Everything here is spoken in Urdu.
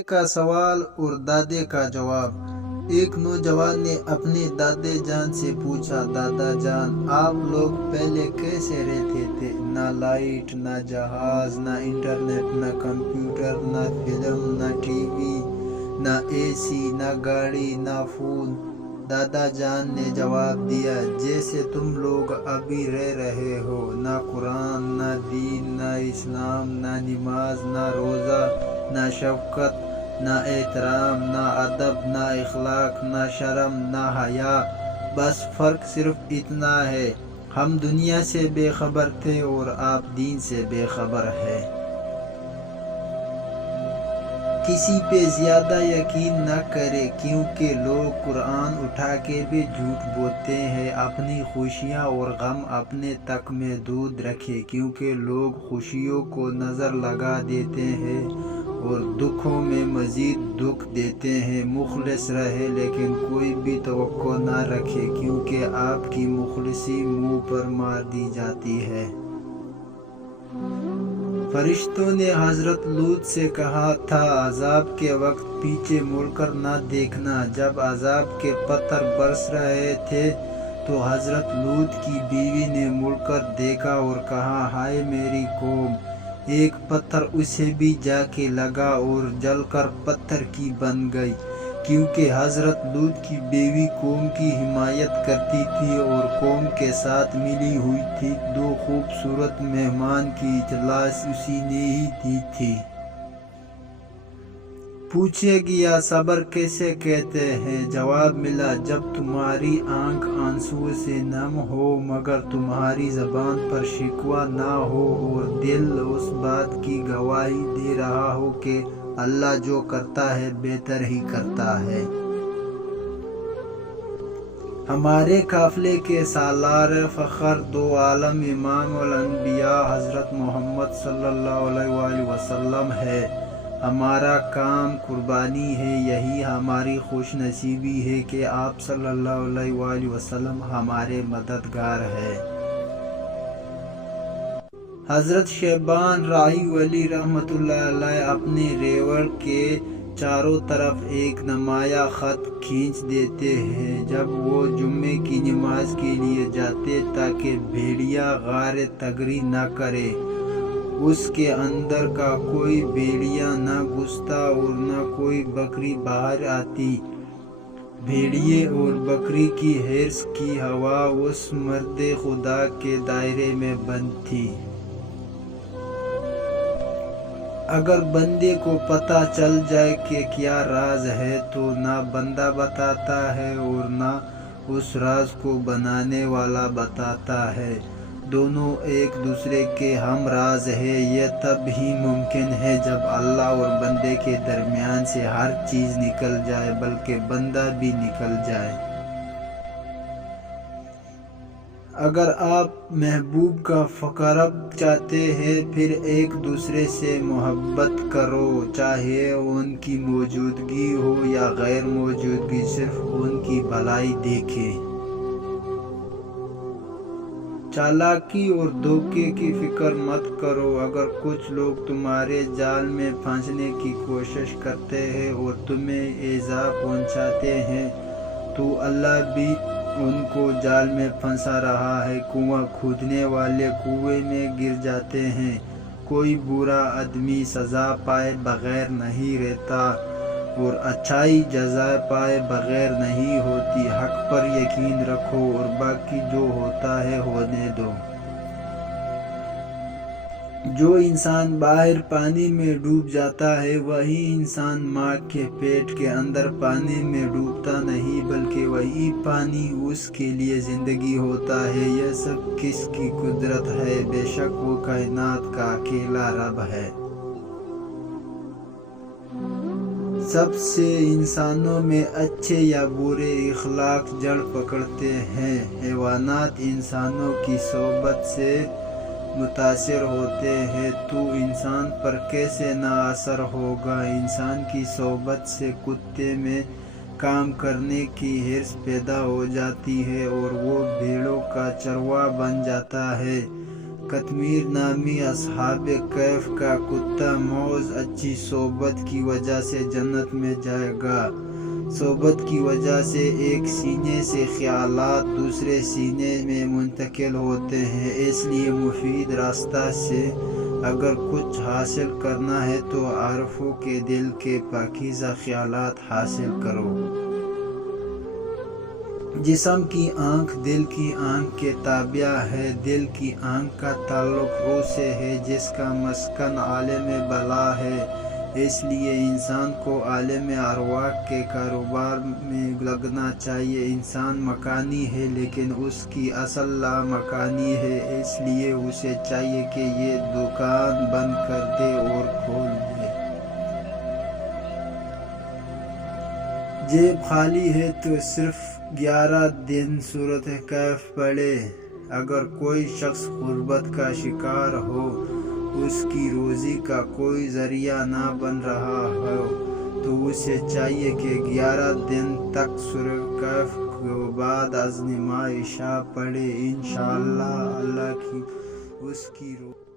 کا سوال اور دادے کا جواب۔ ایک نوجوان نے اپنے دادے جان سے پوچھا، دادا جان آپ لوگ پہلے کیسے رہتے تھے؟ نہ لائٹ، نہ جہاز، نہ انٹرنیٹ، نہ کمپیوٹر، نہ فلم، نہ ٹی وی، نہ اے سی، نہ گاڑی، نہ فون۔ دادا جان نے جواب دیا، جیسے تم لوگ ابھی رہ رہے ہو، نہ قرآن، نہ دین، نہ اسلام، نہ نماز، نہ روزہ، نہ شفقت، نہ احترام، نہ ادب، نہ اخلاق، نہ شرم، نہ حیا۔ بس فرق صرف اتنا ہے، ہم دنیا سے بے خبر تھے اور آپ دین سے بے خبر ہیں۔ کسی پہ زیادہ یقین نہ کرے، کیونکہ لوگ قرآن اٹھا کے بھی جھوٹ بولتے ہیں۔ اپنی خوشیاں اور غم اپنے تک محدود رکھے، کیونکہ لوگ خوشیوں کو نظر لگا دیتے ہیں اور دکھوں میں مزید دکھ دیتے ہیں۔ مخلص رہے لیکن کوئی بھی توقع نہ رکھے، کیونکہ آپ کی مخلصی منہ پر مار دی جاتی ہے۔ فرشتوں نے حضرت لوط سے کہا تھا، عذاب کے وقت پیچھے مڑ کر نہ دیکھنا۔ جب عذاب کے پتھر برس رہے تھے تو حضرت لوط کی بیوی نے مڑ کر دیکھا اور کہا، ہائے میری قوم! ایک پتھر اسے بھی جا کے لگا اور جل کر پتھر کی بن گئی، کیونکہ حضرت لوط کی بیوی قوم کی حمایت کرتی تھی اور قوم کے ساتھ ملی ہوئی تھی۔ دو خوبصورت مہمان کی اطلاع اسی نے ہی دی تھی۔ پوچھا گیا، صبر کیسے کہتے ہیں؟ جواب ملا، جب تمہاری آنکھ آنسو سے نم ہو مگر تمہاری زبان پر شکوہ نہ ہو اور دل اس بات کی گواہی دے رہا ہو کہ اللہ جو کرتا ہے بہتر ہی کرتا ہے۔ ہمارے قافلے کے سالار فخر دو عالم امام الانبیاء حضرت محمد صلی اللہ علیہ وآلہ وسلم ہے۔ ہمارا کام قربانی ہے، یہی ہماری خوش نصیبی ہے کہ آپ صلی اللہ علیہ وآلہ وسلم ہمارے مددگار ہیں۔ حضرت شیبان راہی ولی رحمۃ اللہ علیہ اپنے ریوڑ کے چاروں طرف ایک نمایاں خط کھینچ دیتے ہیں جب وہ جمعے کی نماز کے لیے جاتے تاکہ بھیڑیا غار تگری نہ کرے۔ اس کے اندر کا کوئی بھیڑیا نہ گھستا اور نہ کوئی بکری باہر آتی۔ بھیڑیے اور بکری کی حرص کی ہوا اس مرد خدا کے دائرے میں بند تھی۔ اگر بندے کو پتہ چل جائے کہ کیا راز ہے تو نہ بندہ بتاتا ہے اور نہ اس راز کو بنانے والا بتاتا ہے۔ دونوں ایک دوسرے کے ہم راز ہیں۔ یہ تب ہی ممکن ہے جب اللہ اور بندے کے درمیان سے ہر چیز نکل جائے، بلکہ بندہ بھی نکل جائے۔ اگر آپ محبوب کا قرب چاہتے ہیں پھر ایک دوسرے سے محبت کرو، چاہے ان کی موجودگی ہو یا غیر موجودگی، صرف ان کی بھلائی دیکھیں۔ چالاکی اور دھوکے کی فکر مت کرو۔ اگر کچھ لوگ تمہارے جال میں پھنسنے کی کوشش کرتے ہیں اور تمہیں ایذا پہنچاتے ہیں تو اللہ بھی ان کو جال میں پھنسا رہا ہے۔ کنواں کھودنے والے کنویں میں گر جاتے ہیں۔ کوئی برا آدمی سزا پائے بغیر نہیں رہتا اور اچھائی جزا پائے بغیر نہیں ہوتی۔ حق پر یقین رکھو اور باقی جو ہوتا ہے ہونے دو۔ جو انسان باہر پانی میں ڈوب جاتا ہے وہی انسان ماں کے پیٹ کے اندر پانی میں ڈوبتا نہیں، بلکہ وہی پانی اس کے لیے زندگی ہوتا ہے۔ یہ سب کس کی قدرت ہے؟ بے شک وہ کائنات کا اکیلا رب ہے۔ سب سے انسانوں میں اچھے یا برے اخلاق جڑ پکڑتے ہیں۔ حیوانات انسانوں کی صحبت سے متاثر ہوتے ہیں تو انسان پر کیسے نہ اثر ہوگا۔ انسان کی صحبت سے کتے میں کام کرنے کی حرص پیدا ہو جاتی ہے اور وہ بھیڑوں کا چرواہ بن جاتا ہے۔ قطمیر نامی اصحاب کہف کا کتا موز اچھی صحبت کی وجہ سے جنت میں جائے گا۔ صحبت کی وجہ سے ایک سینے سے خیالات دوسرے سینے میں منتقل ہوتے ہیں، اس لیے مفید راستہ سے اگر کچھ حاصل کرنا ہے تو عارفوں کے دل کے پاکیزہ خیالات حاصل کرو۔ جسم کی آنکھ دل کی آنکھ کے تابع ہے، دل کی آنکھ کا تعلق روح سے ہے جس کا مسکن عالم بالا ہے۔ اس لیے انسان کو عالم ارواح کے کاروبار میں لگنا چاہیے۔ انسان مکانی ہے لیکن اس کی اصل لامکانی ہے، اس لیے اسے چاہیے کہ یہ دکان بند کر دے اور کھول دے۔ جیب خالی ہے تو صرف 11 دن سورۃ کہف پڑھے۔ اگر کوئی شخص غربت کا شکار ہو، اس کی روزی کا کوئی ذریعہ نہ بن رہا ہو، تو اسے چاہیے کہ 11 دن تک سورۃ کہف کے بعد از نماز عشاء پڑھے۔ انشاءاللہ اللہ اس کی روزی